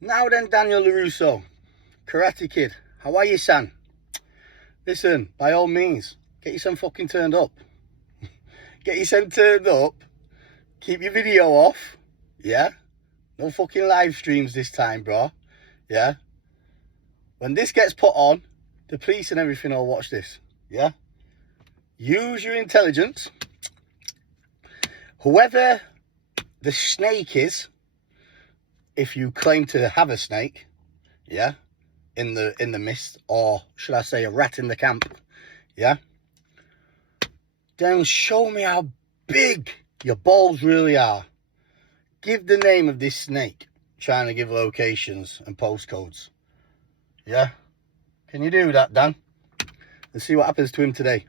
Now then, Daniel LaRusso, Karate Kid, how are you, son? Listen, by all means, get your son fucking turned up. Get your son turned up. Keep your video off. Yeah? No fucking live streams this time, bro. Yeah? When this gets put on, the police and everything will watch this. Yeah? Use your intelligence. Whoever the snake is, if you claim to have a snake, yeah, in the mist, or should I say a rat in the camp, yeah, then show me how big your balls really are. Give the name of this snake, trying to give locations and postcodes. Yeah? Can you do that, Dan? And see what happens to him today.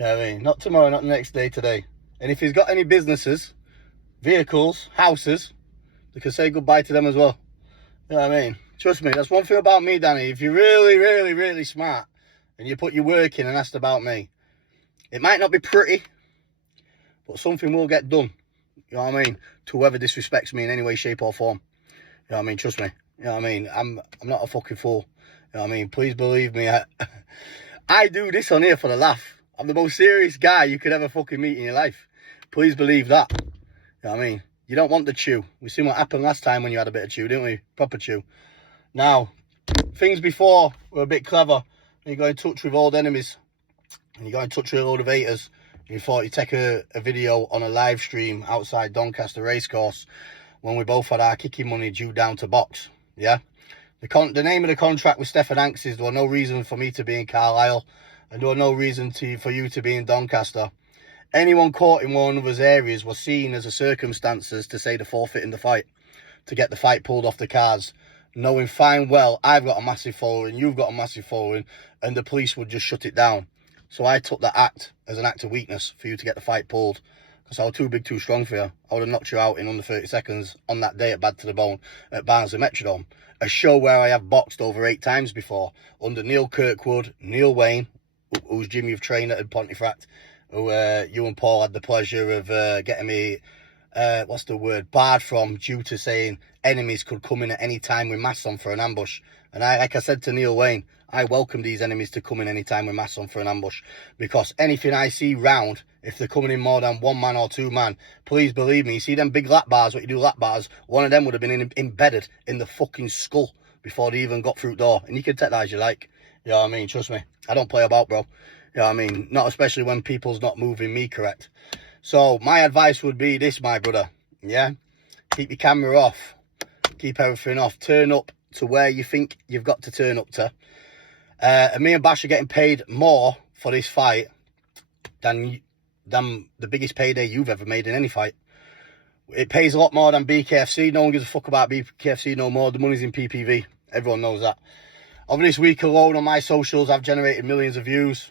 You know what I mean? Not tomorrow, not the next day, today. And if he's got any businesses, vehicles, houses, they can say goodbye to them as well. You know what I mean? Trust me, that's one thing about me, Danny. If you're really, really, really smart and you put your work in and asked about me, it might not be pretty, but something will get done. You know what I mean? To whoever disrespects me in any way, shape or form. You know what I mean? Trust me. You know what I mean? I'm not a fucking fool. You know what I mean? Please believe me. I do this on here for the laugh. I'm the most serious guy you could ever fucking meet in your life. Please believe that. You know what I mean? You don't want the chew. We seen what happened last time when you had a bit of chew, didn't we? Proper chew. Now, things before were a bit clever. You go in touch with old enemies. And you go in touch with a load of haters. You thought you'd take a video on a live stream outside Doncaster Racecourse when we both had our kicking money due down to box. Yeah? The name of the contract with Stefan Hanks is there was no reason for me to be in Carlisle. And there was no reason for you to be in Doncaster. Anyone caught in one of those areas was seen as a circumstances to say they're forfeiting the fight. To get the fight pulled off the cards. Knowing fine well I've got a massive following, you've got a massive following, and the police would just shut it down. So I took that act as an act of weakness for you to get the fight pulled. Because I was too big, too strong for you. I would have knocked you out in under 30 seconds on that day at Bad to the Bone at Barnsley Metrodome. A show where I have boxed over 8 times before. Under Neil Kirkwood, Neil Wayne, who's Jim you've trained at Pontefract, who you and Paul had the pleasure of getting me, barred from due to saying enemies could come in at any time with masks on for an ambush. And like I said to Neil Wayne, I welcome these enemies to come in any time with masks on for an ambush, because anything I see round, if they're coming in more than 1 man or 2 man, please believe me, you see them big lap bars, what you do lap bars, one of them would have been embedded in the fucking skull before they even got through the door. And you can take that as you like. You know what I mean? Trust me. I don't play about, bro. You know what I mean? Not especially when people's not moving me correct. So my advice would be this, my brother. Yeah? Keep your camera off. Keep everything off. Turn up to where you think you've got to turn up to. And me and Bash are getting paid more for this fight than the biggest payday you've ever made in any fight. It pays a lot more than BKFC. No one gives a fuck about BKFC no more. The money's in PPV. Everyone knows that. Over this week alone on my socials, I've generated millions of views.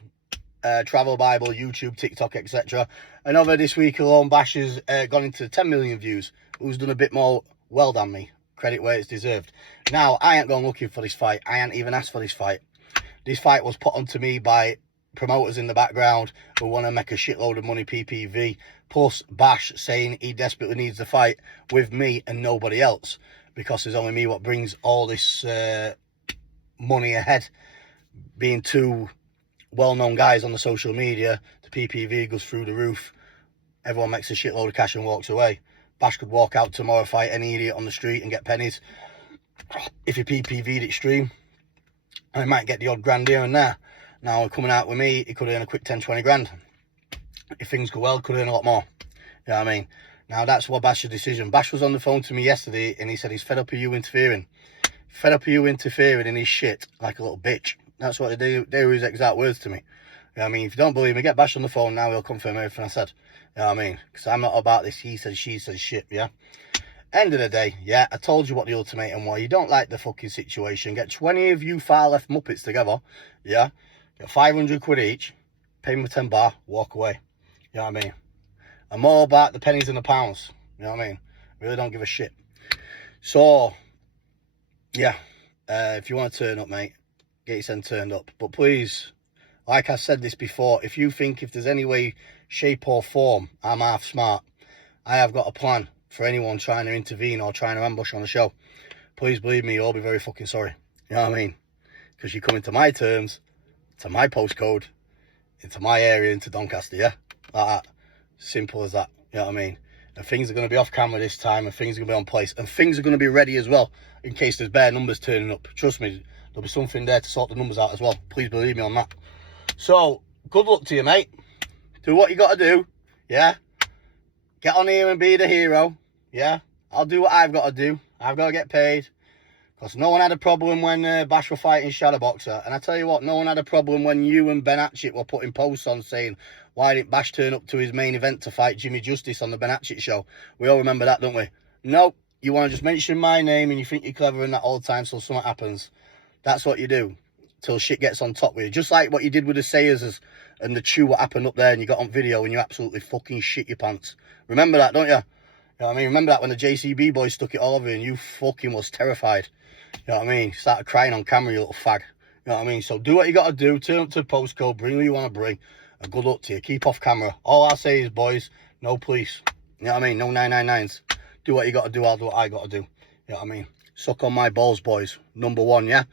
Travel Bible, YouTube, TikTok, etc. And over this week alone, Bash has gone into 10 million views. Who's done a bit more well than me. Credit where it's deserved. Now, I ain't gone looking for this fight. I ain't even asked for this fight. This fight was put onto me by promoters in the background who want to make a shitload of money PPV. Plus Bash saying he desperately needs the fight with me and nobody else. Because there's only me what brings all this money ahead. Being 2 well-known guys on the social media, the PPV goes through the roof. Everyone makes a shitload of cash and walks away. Bash could walk out tomorrow, fight any idiot on the street and get pennies. If he PPV'd extreme, I might get the odd grand here and there. Now, coming out with me, he could earn a quick 10, 20 grand. If things go well, could earn a lot more. You know what I mean? Now, that's what Bash's decision. Bash was on the phone to me yesterday and he said he's fed up of you interfering. Fed up of you interfering in his shit like a little bitch. That's what they were his exact words to me. You know what I mean? If you don't believe me, get Bash on the phone now, he'll confirm everything I said. You know what I mean? Because I'm not about this he said, she said shit, yeah? End of the day, yeah, I told you what the ultimatum was. You don't like the fucking situation. Get 20 of you far left muppets together, yeah? Get 500 quid each, pay me 10 bar, walk away. You know what I mean? I'm all about the pennies and the pounds. You know what I mean? Really don't give a shit. So, yeah, if you want to turn up, mate, get yourself turned up. But please, like I said this before, if you think if there's any way, shape or form I'm half smart, I have got a plan for anyone trying to intervene or trying to ambush on the show. please believe me, you'll all be very fucking sorry. You know what I mean? Because you're coming to my terms, to my postcode, into my area, into Doncaster, yeah? Like that. Simple as that. You know what I mean? And things are going to be off camera this time, and things are going to be on place, and things are going to be ready as well, in case there's bare numbers turning up. Trust me, there'll be something there to sort the numbers out as well. Please believe me on that. So, good luck to you, mate. Do what you got to do, yeah? Get on here and be the hero, yeah? I'll do what I've got to do. I've got to get paid. Because no one had a problem when Bash were fighting Shadowboxer. And I tell you what, no one had a problem when you and Ben Hatchett were putting posts on saying, why didn't Bash turn up to his main event to fight Jimmy Justice on the Ben Hatchett show? We all remember that, don't we? Nope. You want to just mention my name and you think you're clever in that all the time so something happens. That's what you do. Till shit gets on top with you. Just like what you did with the Sayers and the chew what happened up there and you got on video and you absolutely fucking shit your pants. Remember that, don't you? You know what I mean? Remember that when the JCB boys stuck it all over you and you fucking was terrified. You know what I mean? Started crying on camera, you little fag. You know what I mean? So do what you got to do. Turn up to the postcode. Bring who you want to bring. And good luck to you. Keep off camera. All I'll say is, boys, no police. You know what I mean? No 999s. Do what you got to do. I'll do what I got to do. You know what I mean? Suck on my balls, boys. Number one, yeah?